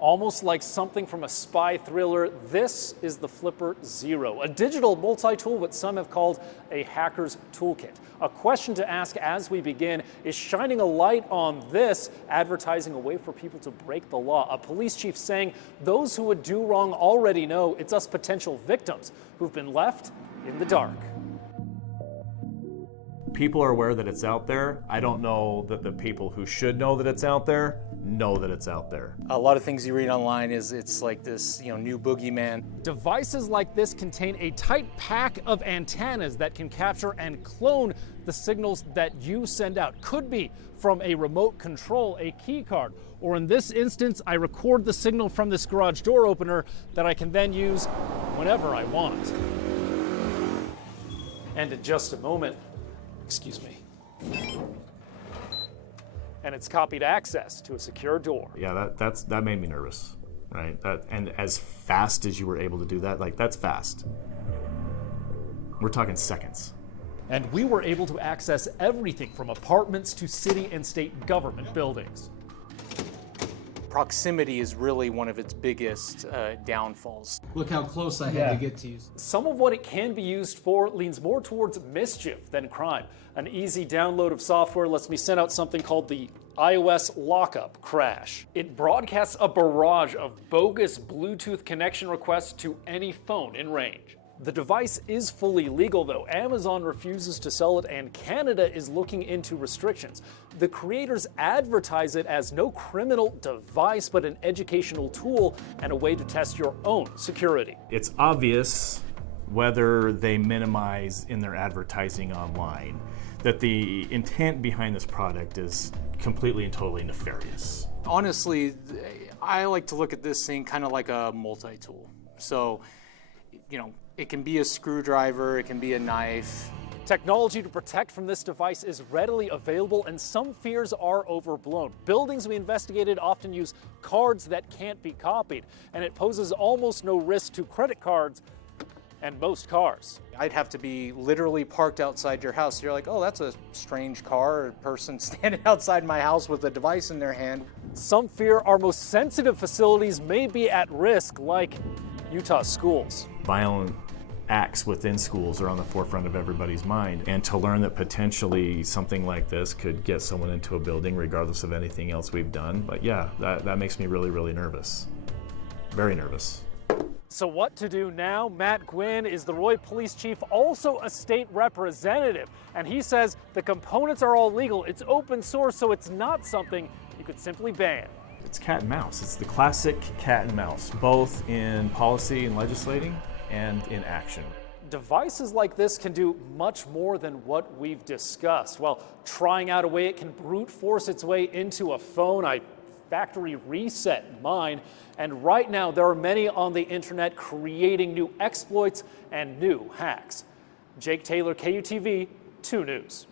Almost like something from a spy thriller, this is the Flipper Zero, a digital multi-tool, what some have called a hacker's toolkit. A question to ask as we begin is shining a light on this, advertising a way for people to break the law. A police chief saying those who would do wrong already know it's us potential victims who've been left in the dark. People are aware that it's out there. I don't know that the people who should know that it's out there know that it's out there. A lot of things you read online is it's like this, new boogeyman. Devices like this contain a tight pack of antennas that can capture and clone the signals that you send out. Could be from a remote control, a key card, or in this instance, I record the signal from this garage door opener that I can then use whenever I want. And in just a moment, excuse me, and it's copied access to a secure door. Yeah, that made me nervous, right? And as fast as you were able to do that, that's fast. We're talking seconds. And we were able to access everything from apartments to city and state government buildings. Proximity is really one of its biggest downfalls. Look how close I had to get to you. Some of what it can be used for leans more towards mischief than crime. An easy download of software lets me send out something called the iOS lockup crash. It broadcasts a barrage of bogus Bluetooth connection requests to any phone in range. The device is fully legal, though. Amazon refuses to sell it, and Canada is looking into restrictions. The creators advertise it as no criminal device, but an educational tool and a way to test your own security. It's obvious, whether they minimize in their advertising online, that the intent behind this product is completely and totally nefarious. Honestly, I like to look at this thing kind of like a multi-tool. So, it can be a screwdriver, it can be a knife. Technology to protect from this device is readily available, and some fears are overblown. Buildings we investigated often use cards that can't be copied, and it poses almost no risk to credit cards and most cars. I'd have to be literally parked outside your house. You're like, oh, that's a strange car, or a person standing outside my house with a device in their hand. Some fear our most sensitive facilities may be at risk, like Utah schools. Violent acts within schools are on the forefront of everybody's mind, and to learn that potentially something like this could get someone into a building regardless of anything else we've done, but yeah, that makes me really, really nervous. Very nervous. So what to do now? Matt Gwynn is the Roy Police Chief, also a state representative, and he says the components are all legal. It's open source, so it's not something you could simply ban. It's cat and mouse. It's the classic cat and mouse, both in policy and legislating and in action. Devices like this can do much more than what we've discussed. Well, trying out a way it can brute force its way into a phone. I factory reset mine. And right now, there are many on the internet creating new exploits and new hacks. Jake Taylor, KUTV 2 News.